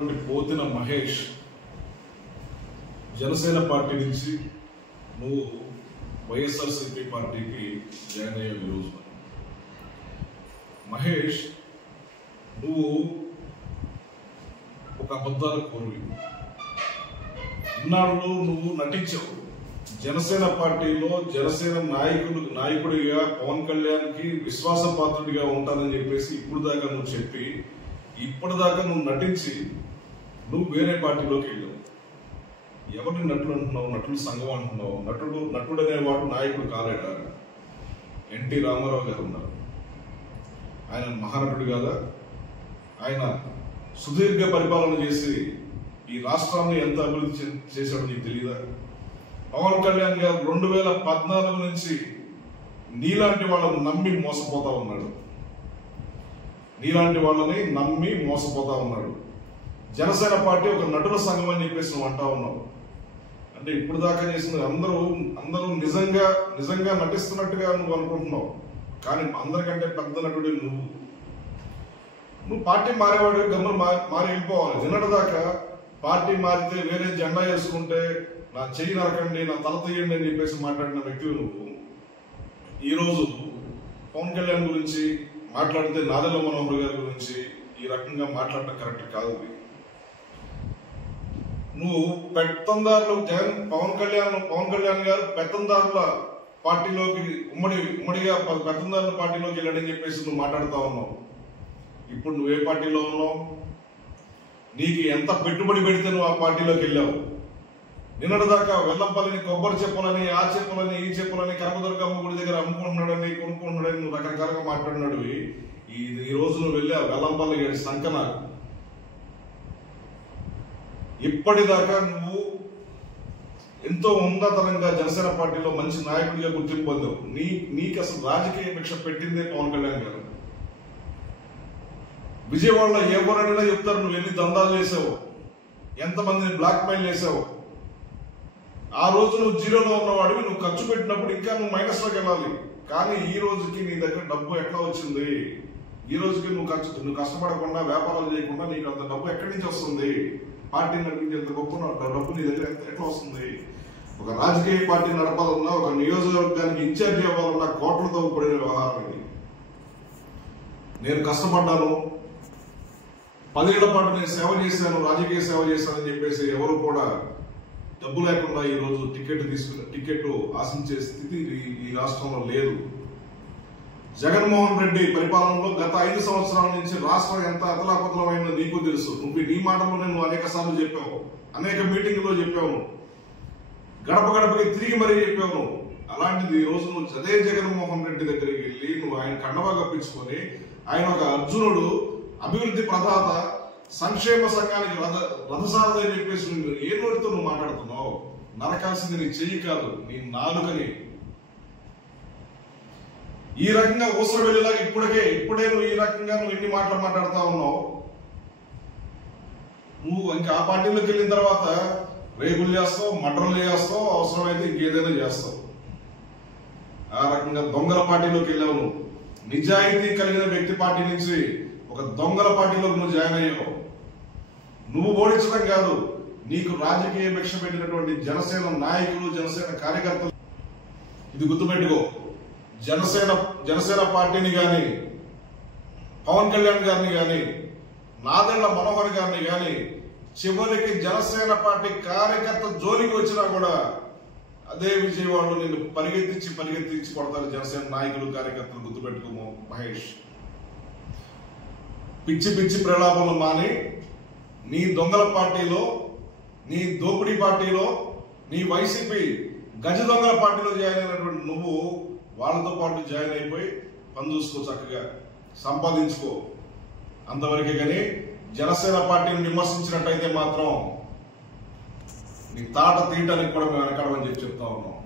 Pothina Mahesh Janasena party నుంచి నువ్వు వైఎస్ఆర్సీపీ పార్టీకి జాయిన్ అయ్యే రోజు మహేష్ నువ్వు ఒక అబద్ధాల కోరువి ఇన్నాళ్ళు నువ్వు నటించావు. జనసేన పార్టీలో జనసేన నాయకుడిగా పవన్ కళ్యాణ్కి విశ్వాసపాత్రుడిగా ఉంటానని చెప్పేసి ఇప్పుడు దాకా నువ్వు చెప్పి ఇప్పటిదాకా నువ్వు నటించి నువ్వు వేరే పార్టీలోకి వెళ్ళావు. ఎవరిని నటుడు అంటున్నావు? నటుడు సంఘం అంటున్నావు. నటుడు అనేవాడు నాయకుడు కాలేడా? ఎన్టీ రామారావు గారు ఉన్నారు. ఆయన మహానటుడు కాదా? ఆయన సుదీర్ఘ పరిపాలన చేసి ఈ రాష్ట్రాన్ని ఎంత అభివృద్ధి చేశాడో నీకు తెలియదా? పవన్ కళ్యాణ్ గారు 2014 నుంచి నీలాంటి వాళ్ళని నమ్మి మోసపోతా ఉన్నాడు. జనసేన పార్టీ ఒక నటుల సంఘం అని చెప్పేసి నువ్వు అంటా ఉన్నావు. అంటే ఇప్పుడు దాకా చేసిన అందరూ నిజంగా నటిస్తున్నట్టుగా నువ్వు అనుకుంటున్నావు. కానీ అందరికంటే పెద్ద నటుడు నువ్వు పార్టీ మారేవాడు గమ్మున మారి వెళ్ళిపోవాలి. నిన్నటిదాకా పార్టీ మారితే వేరే జెండా వేసుకుంటే నా చెయ్యి నరకండి, నా తల తీయండి అని చెప్పేసి మాట్లాడిన వ్యక్తివి నువ్వు. ఈరోజు పవన్ కళ్యాణ్ గురించి మాట్లాడితే నాదెళ్ల మనోహర్ గారి గురించి ఈ రకంగా మాట్లాడటం కరెక్ట్ కాదు. నువ్వు పెత్తందారులు పవన్ కళ్యాణ్ గారు పెత్తందారుల పార్టీలోకి ఉమ్మడిగా పెత్తందారుల పార్టీలోకి వెళ్ళాడని చెప్పేసి నువ్వు మాట్లాడుతా ఉన్నావు. ఇప్పుడు నువ్వే పార్టీలో ఉన్నావు? నీకు ఎంత పెట్టుబడి పెడితే నువ్వు ఆ పార్టీలోకి వెళ్ళావు? నిన్నటిదాకా వెల్లంపల్లిని కొబ్బరి చెప్పులని, ఆ చెప్పులని, ఈ చెప్పులని కనకదుర్గమ్మ గుడి దగ్గర అమ్ముకుంటున్నాడని కొనుక్కుంటున్నాడని నువ్వు రకరకాలుగా మాట్లాడినాడు. ఈ రోజు నువ్వు వెళ్ళా వెల్లంపల్లి గడి సంకన. ఇప్పటిదాకా నువ్వు ఎంతో ఉన్నతరంగా జనసేన పార్టీలో మంచి నాయకుడిగా గుర్తింపు పొందావు. నీకు అసలు రాజకీయ భిక్ష పెట్టిందే పవన్ కళ్యాణ్ గారు. విజయవాడలో ఎవరైనా చెప్తారు నువ్వు ఎన్ని దందాలు చేసావు, ఎంతమందిని బ్లాక్ మెయిల్ చేసావు. ఆ రోజు నువ్వు జీరోలో ఉన్నవాడివి. నువ్వు ఖర్చు పెట్టినప్పుడు ఇంకా నువ్వు మైనస్లోకి వెళ్ళాలి. కానీ ఈ రోజుకి నీ దగ్గర డబ్బు ఎట్లా వచ్చింది? ఈ రోజుకి నువ్వు కష్టపడకుండా వ్యాపారాలు చేయకుండా నీకు అంత డబ్బు ఎక్కడి నుంచి వస్తుంది? పార్టీ నడిపించి ఎంత గొప్ప డబ్బు నీ దగ్గర ఎట్లా వస్తుంది? ఒక రాజకీయ పార్టీ నడపాలన్నా, ఒక నియోజకవర్గానికి ఇన్ఛార్జి అవ్వాలన్నా కోట్లతో కూడిన వ్యవహారం ఇది. నేను కష్టపడ్డాను, 10 ఏళ్ల పాటు నేను సేవ చేశాను, రాజకీయ సేవ చేశానని చెప్పేసి ఎవరు కూడా డబ్బు లేకుండా ఈ రోజు టికెట్ ఆశించే స్థితి ఈ రాష్ట్రంలో లేదు. జగన్మోహన్ రెడ్డి పరిపాలనలో గత 5 సంవత్సరాల నుంచి రాష్ట్రం ఎంత అతలాకుతలమైందో నీకు తెలుసు. నీ మాటలోనే నువ్వు అనేక సార్లు చెప్పావు, అనేక మీటింగ్లో చెప్పావు, గడప గడపకి తిరిగి మరీ చెప్పావు. అలాంటిది ఈ రోజు నువ్వు అదే జగన్మోహన్ రెడ్డి దగ్గరికి వెళ్ళి నువ్వు ఆయన కండవా కప్పించుకొని ఆయన ఒక అర్జునుడు, అభివృద్ధి ప్రదాత, సంక్షేమ సంఘానికి రథసారథి అని చెప్పేసి ఏ నోటితో నువ్వు మాట్లాడుతున్నావు? నరకాల్సింది నీ చెయ్యి కాదు, నీ నాలుకని. ఈ రకంగా ఊసర వెళ్ళేలాగా ఇప్పుడే నువ్వు ఈ రకంగా నువ్వు ఎన్ని మాటలు మాట్లాడుతా ఉన్నావు. నువ్వు ఇంకా ఆ పార్టీలోకి వెళ్ళిన తర్వాత రేపులు చేస్తావు, మర్డర్లు చేస్తావు, అవసరమైతే ఇంకేదైనా చేస్తావు. ఆ రకంగా దొంగల పార్టీలోకి వెళ్ళావు. నువ్వు నిజాయితీ కలిగిన వ్యక్తి పార్టీ నుంచి ఒక దొంగల పార్టీలోకి నువ్వు జాయిన్ అయ్యావు. నువ్వు ఓడించడం కాదు, నీకు రాజకీయ భిక్ష పెట్టినటువంటి జనసేన నాయకులు, జనసేన కార్యకర్తలు ఇది గుర్తుపెట్టుకో. జనసేన పార్టీని కానీ, పవన్ కళ్యాణ్ గారిని కానీ, నాదెళ్ల మనోహర్ గారిని కానీ చివరికి జనసేన పార్టీ కార్యకర్త జోలికి వచ్చినా కూడా అదే విజయవాడలో నిన్ను పరిగెత్తించి కొడతారు జనసేన నాయకులు, కార్యకర్తలు. గుర్తుపెట్టుకోము మహేష్. పిచ్చి ప్రలాపనలు మాని నీ దొంగల పార్టీలో, నీ దోపిడీ పార్టీలో, నీ వైసీపీ గజ దొంగల పార్టీలో జాయిన్ అయినటువంటి నువ్వు వాళ్ళతో పాటు జాయిన్ అయిపోయి పని చూసుకో, చక్కగా సంపాదించుకో. అంతవరకే కానీ జనసేన పార్టీని విమర్శించినట్టయితే మాత్రం నీ తాట తీయటానికి కూడా మేము వెనకాడమని చెప్తా ఉన్నాం.